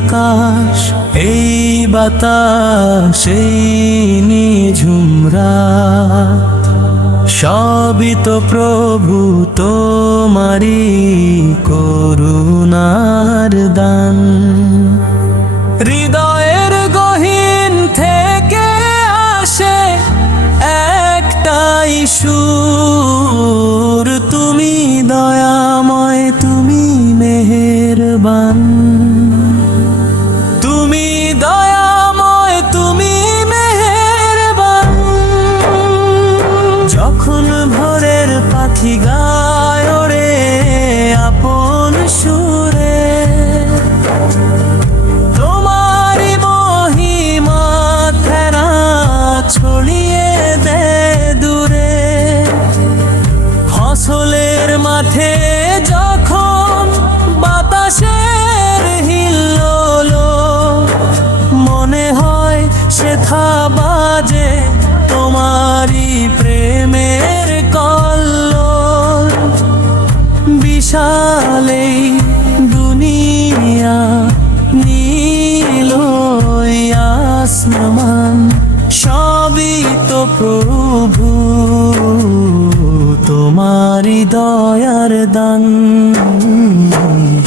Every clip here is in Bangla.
আকাশ, এই বাতাস, এই নিঝুম রাত, সবই তো প্রভু তোমারি করুণার দান। হৃদয়ের গহীন থেকে আসে একটাই সুর, তুমি দয়াময়, তুমি মেহেরবান। তুমি দয়াময়, তুমি মেহেরবান। যখন ভোরের পাখি গায় ওরে আপন সুরে, তোমারি মহিমা ধারা ছড়িয়ে দে দূরে। ফসলের মাঠে যখন বাতাসের হিল্লোলো, মনে হয় সেথা বাজে তোমারি প্রেমের কল্লোল। বিশাল এই দুনিয়া, নীল আসমান, সবই তো প্রভু তোমারি দয়ার দান।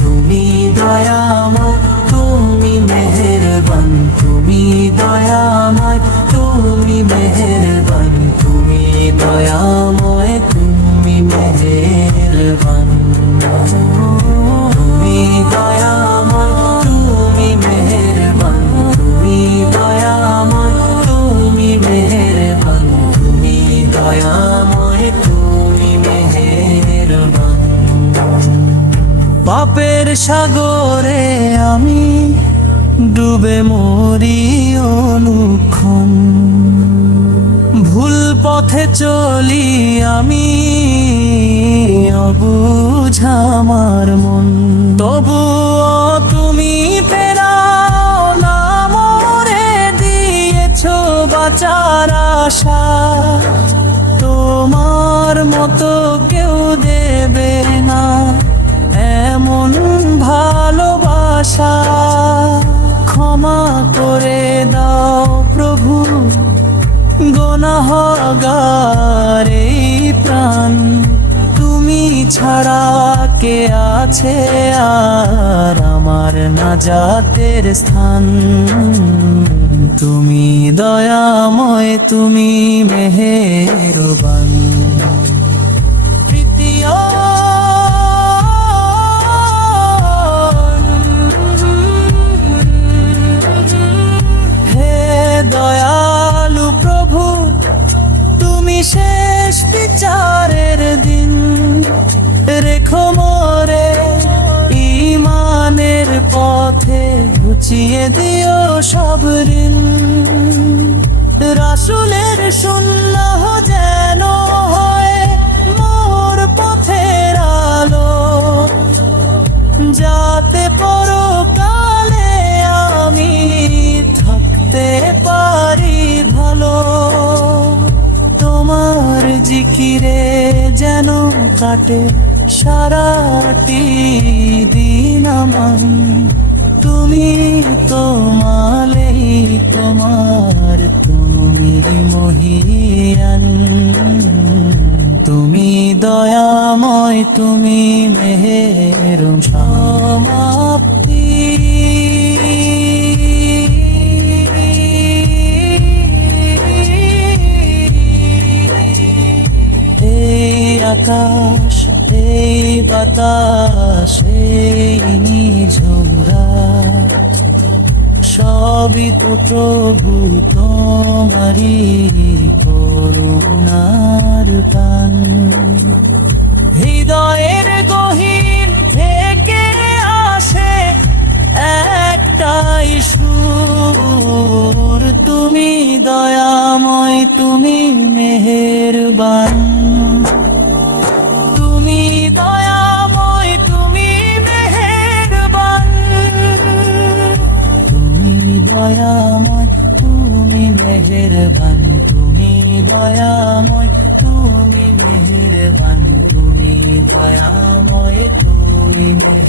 তুমি দয়াময়, তুমি মেহেরবান। তুমি দয়াময়, তুমি মেহেরবান। তুমি দয়াময়, তুমি মেহেরবান। তুমি দয়াময়, তুমি মেহেরবান। তুমি দয়াময়, তুমি মেহেরবান। তুমি দয়াময়, তুমি মেহেরবান। পাপের সাগরে আমি ডুবে মরি অনুক্ষণ, ভুল পথে চলি আমি, অবুঝ আমার মন। তবুও তুমি ফেরাও না মোরে, দিয়েছো বাঁচার আশা। তোমার মতো কেউ দেবে না এমন ভালোবাসা। ক্ষমা করে দাও প্রভু গুনাহগার এই প্রাণ। তুমি ছাড়া কে আছে আর আমার নাজাতের স্থান। তুমি দয়াময়, তুমি মেহেরবান। দয়ালু প্রভু, তুমি শেষ বিচারের দিন। রেখো মোরে ঈমানের পথে, ঘুচিয়ে দিও সব ঋণ। রাসূলের সুন্নাহ যেন হয় মোর পথের আলো, যাতে পরকালে আমি থাকতে পারি ভালো। তোমার জিকিরে যেন কাটে সারাটি দিন আমার। তুমি তো মালিক, তোমার তুমি মহিয়ান। তুমি দয়াময়, তুমি মেহেরবান। সমাপ্তি আকাশ, এই বাতাস, এই নিঝুম রাত, সবই তো প্রভু তোমারি করুণার দান। হৃদয়ের গহীন থেকে আসে একটাই সুর, তুমি দয়াময়, তুমি মেহেরবান। তুমি দয়াময়, তুমি মেহেরবান। তুমি দয়াময়, তুমি মেহেরবান। তুমি জমিনে